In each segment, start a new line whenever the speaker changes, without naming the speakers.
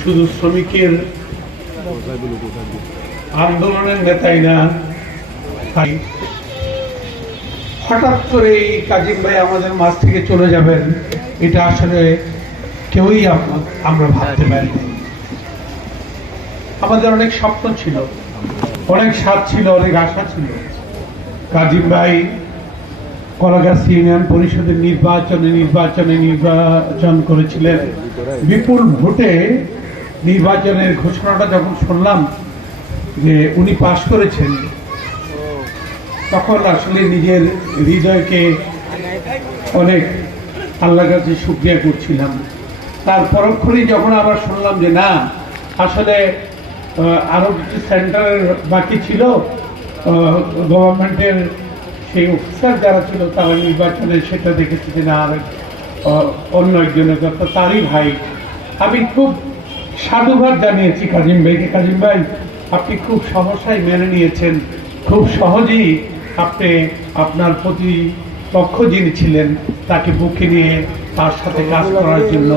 শুধু শ্রমিকের আন্দোলনের নেতাই না হঠাৎ করে এই কাজিম ভাই আমাদের মাছ থেকে চলে যাবেন, এটা আসলে কেউই আমরা ভাবতে পারিনি। আমাদের অনেক স্বপ্ন ছিল, অনেক স্বাদ ছিল, অনেক আশা ছিল। কাজিম ভাই কলাগাছি ইউনিয়ন পরিষদের নির্বাচনে নির্বাচনে নির্বাচন করেছিলেন। বিপুল ভোটে নির্বাচনের ঘোষণাটা যখন শুনলাম যে উনি পাশ করেছেন, তখন আসলে নিজের হৃদয়কে অনেক আল্লাহ কাছে শুক্রিয়া করছিলাম। তার পরক্ষণেই যখন আবার শুনলাম যে না, আসলে আরও কিছু সেন্টার বাকি ছিল গভর্নমেন্টের সেই অফিসার যারা ছিল তারা নির্বাচনে সেটা দেখেছে যে না অন্য একজনের তারই ভাই। আমি খুব সাধুবাদ জানিয়েছি কাজিম ভাইকে। কাজিম ভাই, আপনি খুব সহসাই মেনে নিয়েছেন। খুব সহজেই আপনি আপনার প্রতি পক্ষ যিনি ছিলেন, তাকে বুকে নিয়ে তার সাথে কাজ করার জন্য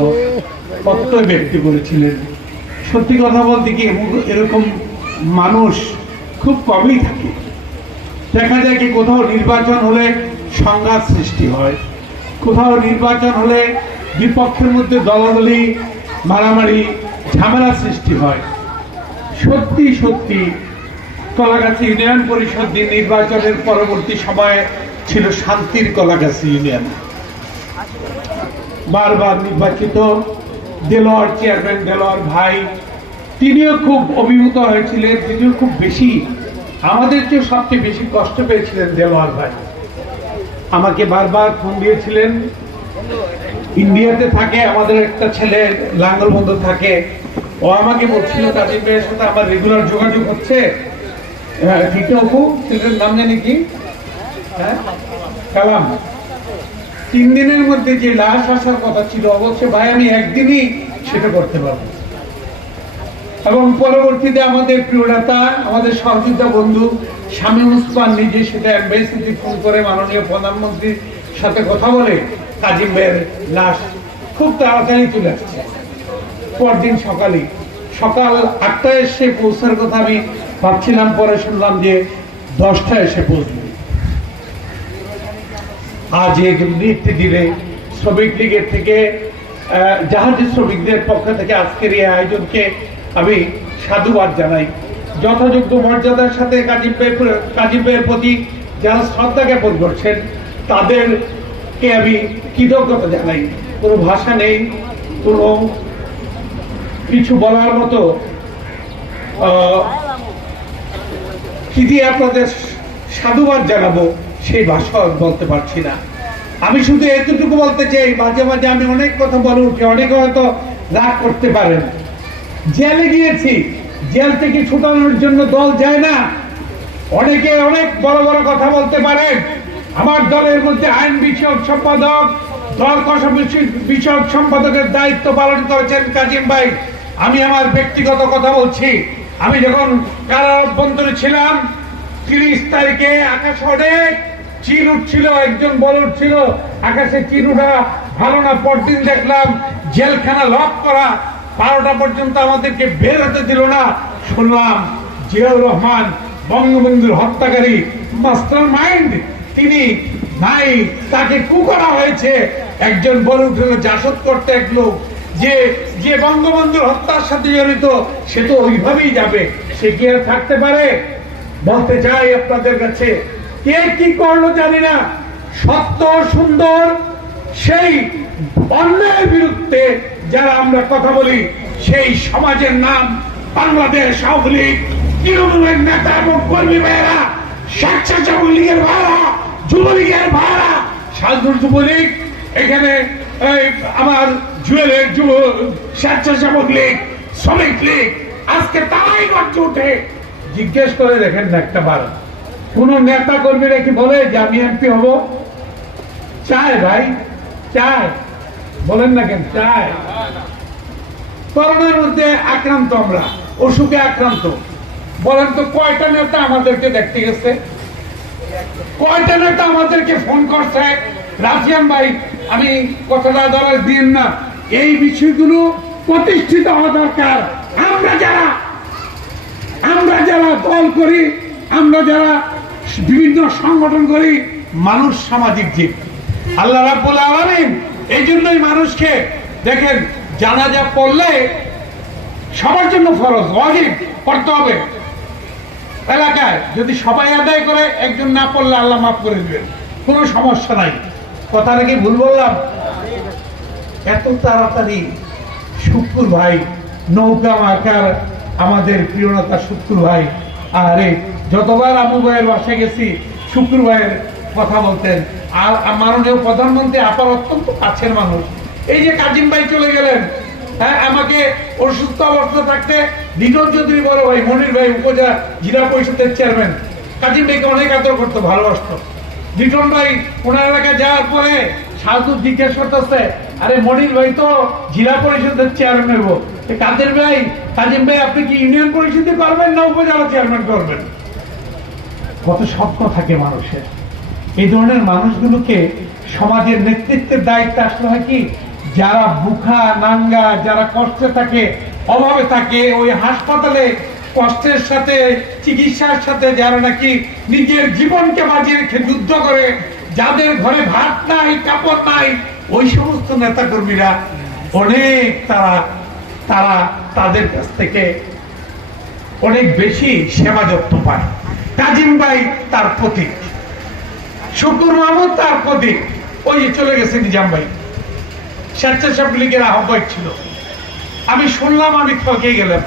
প্রত্যয় ব্যক্তি করেছিলেন সত্যি কথা বলতে কি এরকম মানুষ খুব কমই থাকে। দেখা যায় কি, কোথাও নির্বাচন হলে সংঘাত সৃষ্টি হয়, কোথাও নির্বাচন হলে বিপক্ষের মধ্যে দলাদলি, মারামারি ঝামেলা সৃষ্টি হয়। সত্যি সত্যি কলাগাছি ইউনিয়ন পরিষদ নির্বাচনের পরবর্তী সময়ে ছিল শান্তির কলাগাছি ইউনিয়ন। বারবার নির্বাচিত দেলোয়ার চেয়ারম্যান, দেলোয়ার ভাই, তিনিও খুব অভিভূত হয়েছিলেন, তিনিও খুব বেশি, আমাদের চেয়ে সবচেয়ে বেশি কষ্ট পেয়েছিলেন দেলোয়ার ভাই। আমাকে বারবার ফোন দিয়েছিলেন ইন্ডিয়াতে থাকে আমাদের একটা ছেলে লাঙ্গল বন্ধ থাকে। ও আমাকে বলছিল তাদের মেয়ের সাথে আমার রেগুলার যোগাযোগ হচ্ছে? হ্যাঁ, ঠিক ছেলেটার নাম জানি কি? হ্যাঁ কালাম। তিন দিনের মধ্যে যে লাশ আসার কথা ছিল অবশ্যই ভাই আমি একদিনই সেটা করতে পারব। এবং পরবর্তীতে আমাদের প্রিয় নেতা আমাদের সহযোগিতা বন্ধু স্বামী উসমান নিজে সেটা এম্বাসিতে ফোন করে মাননীয় প্রধানমন্ত্রীর সাথে কথা বলে। কাজিম ভাইয়ের লাশ খুব তাড়াতাড়ি চলে আসছে। পরদিন সকালে, সকাল আটটায় এসে পৌঁছার কথা আমি ভাবছিলাম, পরে শুনলাম যে দশটায় এসে পৌঁছবে। আজ এই নৃত্য দিলে শ্রমিক লীগের থেকে জাহাজের শ্রমিকদের পক্ষ থেকে আজকের এই আয়োজনকে আমি সাধুবাদ জানাই। যথাযোগ্য মর্যাদার সাথে কাজী কাজী ভাইয়ের প্রতি যারা শ্রদ্ধা জ্ঞাপন করছেন তাদেরকে আমি কৃতজ্ঞতা জানাই? কোনো ভাষা নেই, কোনো কিছু বলার মতো কি আপনাদের সাধুবাদ জানাব, সেই ভাষা বলতে পারছি না। আমি শুধু এতটুকু বলতে চাই, মাঝে মাঝে আমি অনেক কথা বলে উঠি, অনেকে হয়তো রাগ করতে পারেন। জেলে গিয়েছি, জেল থেকে ছুটানোর জন্য দল যায় না। অনেকে অনেক বড় বড় কথা বলতে পারেন। আমার দলের মধ্যে আইন বিষয়ক সম্পাদক, দল কষা বিষয়ক সম্পাদকের দায়িত্ব পালন করেছেন কাজিম ভাই। আমি আমার ব্যক্তিগত কথা বলছি। আমি যখন কারাবন্দরে ছিলাম, তিরিশ তারিখে আকাশ অনেক চির উঠছিল, একজন বল উঠছিল। আকাশে চির উঠা ভালো না, পরদিন দেখলাম জেলখানা লক করা। বারোটা পর্যন্ত আমাদেরকে বের হতে দিল না। শুনলাম জিয়াউর রহমান বঙ্গবন্ধুর হত্যাকারী মাস্টার মাইন্ড তিনি নাই, তাকে কু করা হয়েছে। একজন বলে উঠল জাসদ করতে এক লোক। যে যে বঙ্গবন্ধুর হত্যার সাথে জড়িত, সে তো ওইভাবেই যাবে। সে কি আর থাকতে পারে? বলতে চাই আপনাদের কাছে, কে কি করল জানি না। সত্য সুন্দর, সেই অন্যায়ের বিরুদ্ধে যারা আমরা কথা বলি, সেই সমাজের নাম বাংলাদেশ আওয়ামী লীগ, তৃণমূলের নেতা এবং কর্মী ভাইয়েরা, স্বেচ্ছাসেবক লীগের ভাইরা যুবলীগের ভাইরা সাধুর যুবলীগ, এখানে আমার জুয়েলের যুব স্বেচ্ছাসেবক লীগ, শ্রমিক লীগ, আজকে তাই গর্জে উঠে জিজ্ঞেস করে দেখেন একটা বার। কোন নেতা কর্মীরা কি বলে যে আমি এমপি হব? চায় ভাই চায় বলেন না কেন চায় করোনার মধ্যে আক্রান্ত আমরা, অসুখে আক্রান্ত। বলেন তো কয়টা নেতা আমাদেরকে দেখতে গেছে? কয়টা নেতা আমাদেরকে ফোন করছে ভাই, আমি কথাটা দলের দিন না। এই বিষয়গুলো প্রতিষ্ঠিত হওয়া দরকার। আমরা যারা আমরা যারা দল করি, আমরা যারা বিভিন্ন সংগঠন করি, মানুষ সামাজিক জীব। আল্লাহ এই জন্যই মানুষকে, দেখেন, জানাজা পড়লে সবার জন্য ফরজ, ওয়াজিব করতে হবে। এলাকায় যদি সবাই আদায় করে, একজন না পড়লে আল্লাহ মাফ করে দিবেন। কোনো সমস্যা নাই। কথা নাকি ভুল বললাম? এত তাড়াতাড়ি শুক্কুর ভাই, নৌকা মার্কার আমাদের প্রিয়নতা শুক্কুর ভাই, আরে, যতবার আবু ভাইয়ের বাসায় গেছি শুক্কুর ভাইয়ের কথা বলতেন। আর মাননীয় প্রধানমন্ত্রী আপার অত্যন্ত কাছের মানুষ। এই যে কাজিম ভাই চলে গেলেন হ্যাঁ আমাকে অসুস্থ অবস্থা থাকতে বিনোদ চৌধুরী বড় ভাই, মনির ভাই, উপজেলা জেলা পরিষদের চেয়ারম্যান কাজিম ভাইকে অনেক আদর করতো, ভালোবাসতো। লিটন ভাই, ওনার এলাকায় যাওয়ার পরে সাধু জিজ্ঞেস করতেছে, আরে মনির ভাই তো জেলা পরিষদের চেয়ারম্যান নেব কাদের ভাই, কাজিম ভাই, আপনি কি ইউনিয়ন পরিষদে করবেন না উপজেলা চেয়ারম্যান করবেন? কত স্বপ্ন থাকে মানুষের। এই ধরনের মানুষগুলোকে সমাজের নেতৃত্বের দায়িত্ব আসলে হয় কি? যারা বুখা, নাঙ্গা, যারা কষ্টে থাকে, অভাবে থাকে, ওই হাসপাতালে কষ্টের সাথে, চিকিৎসার সাথে যারা নাকি নিজের জীবনকে বাজিয়ে রেখে যুদ্ধ করে, যাদের ঘরে ভাত নাই, কাপড় নাই, ওই সমস্ত নেতা কর্মীরা অনেক তারা তারা তাদের কাছ থেকে অনেক বেশি সেবা যত্ন পায়। কাজিম ভাই তার প্রতীক, শুকুর মাহমুদ তার প্রতীক। ওই চলে গেছে নিজাম ভাই। স্বেচ্ছাসেবক লীগের আহ্বায়ক ছিল। আমি শুনলাম আমি ঠকে গেলাম।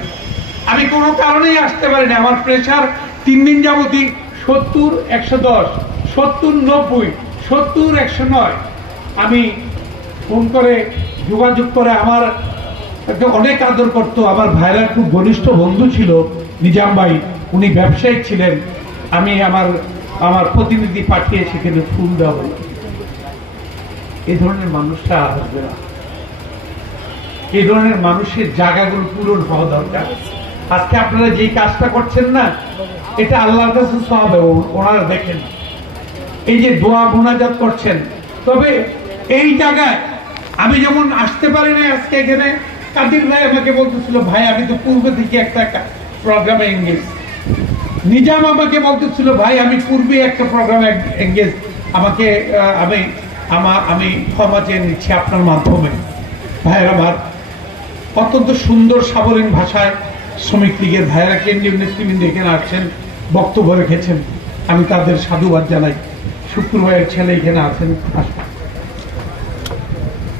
আমি কোনো কারণেই আসতে পারিনি। আমার প্রেশার তিন দিন যাবতই সত্তর একশো দশ, সত্তর নব্বই, সত্তর একশো নয়। আমি ফোন করে যোগাযোগ করে আমার অনেক আদর করতো। আমার ভাইরা খুব ঘনিষ্ঠ বন্ধু ছিল, নিজাম ভাই। উনি ব্যবসায়িক ছিলেন। আমি আমার আমার প্রতিনিধি পাঠিয়ে সেখানে ফুল দেওয়া এই ধরনের মানুষটা আসবে না। এই ধরনের মানুষের জায়গাগুলো পূরণ হওয়া দরকার। আজকে আপনারা যেই কাজটা করছেন না, এটা আল্লাহর কাছে সব ওনারা দেখেন। এই যে দোয়া মোনাজাত করছেন, তবে এই জায়গায় আমি যেমন আসতে পারি না আজকে এখানে, কাদির ভাই আমাকে বলতেছিল, ভাই, আমি তো পূর্বে থেকে একটা প্রোগ্রামে এঙ্গেজ নিজাম আমাকে বলতেছিল, ভাই, আমি পূর্বে একটা প্রোগ্রামে এঙ্গেজ আমাকে আমি আমার, আমি ক্ষমা চেয়ে নিচ্ছি আপনার মাধ্যমে। ভাইয়ের আমার, অত্যন্ত সুন্দর সাবলীন ভাষায় শ্রমিক লীগের ভাইয়েরা কেন্দ্রীয় নেতৃবৃন্দ এখানে আসছেন, বক্তব্য রেখেছেন। আমি তাদের সাধুবাদ জানাই। শুক্র ভাইয়ের ছেলে এখানে আছেন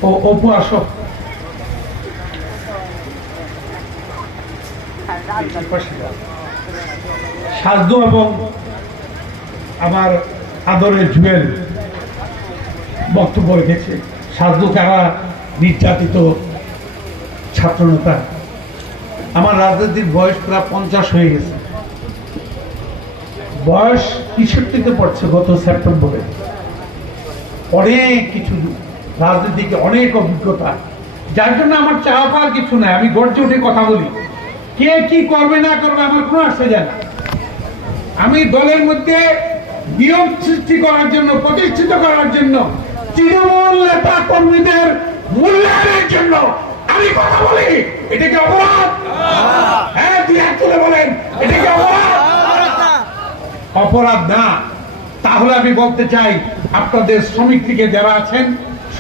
ও, অপু, আসো। সাজদু এবং আমার আদরের জুয়েল। বক্তব্য রেখেছে। সাজদু কারা নির্যাতিত ছাত্রনেতা। আমার রাজনীতির বয়স প্রায় পঞ্চাশ হয়ে গেছে। বয়স কিশোরটিতে পড়ছে গত সেপ্টেম্বরে। অনেক কিছু রাজনীতিকে অনেক অভিজ্ঞতা। যার জন্য আমার চাওয়া পাওয়ার কিছু নাই, আমি গর্জে উঠে কথা বলি। কে কি করবে না করবে আমার কোনো আসে যায় না। আমি দলের মধ্যে নিয়ম সৃষ্টি করার জন্য, প্রতিষ্ঠিত করার জন্য তৃণমূল নেতা কর্মীদের মূল্যায়নের জন্য আমি কথা বলি, এটা কি অপরাধ? হ্যাঁ দুই হাত তুলে বলেন, এটা কি অপরাধ? অপরাধ না। তাহলে আমি বলতে চাই, আপনাদের শ্রমিক থেকে যারা আছেন,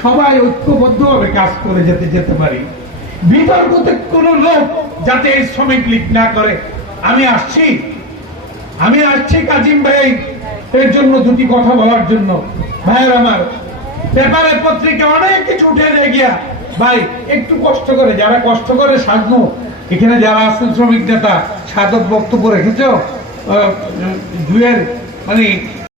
সবাই ঐক্যবদ্ধভাবে কাজ করে যেতে যেতে পারি। বিতর্কতে কোন লোক যাতে এই শ্রমিক লীগ না করে। আমি আসছি। আমি আসছি, কাজিম ভাই, এর জন্য দুটি কথা বলার জন্য। ভাইয়ের আমার পেপারে পত্রিকা অনেক কিছু উঠে নিয়ে গিয়া, ভাই, একটু কষ্ট করে, যারা কষ্ট করে সাজনো এখানে যারা আছেন শ্রমিক নেতা, সাধক বক্তব্য রেখেছ? মানে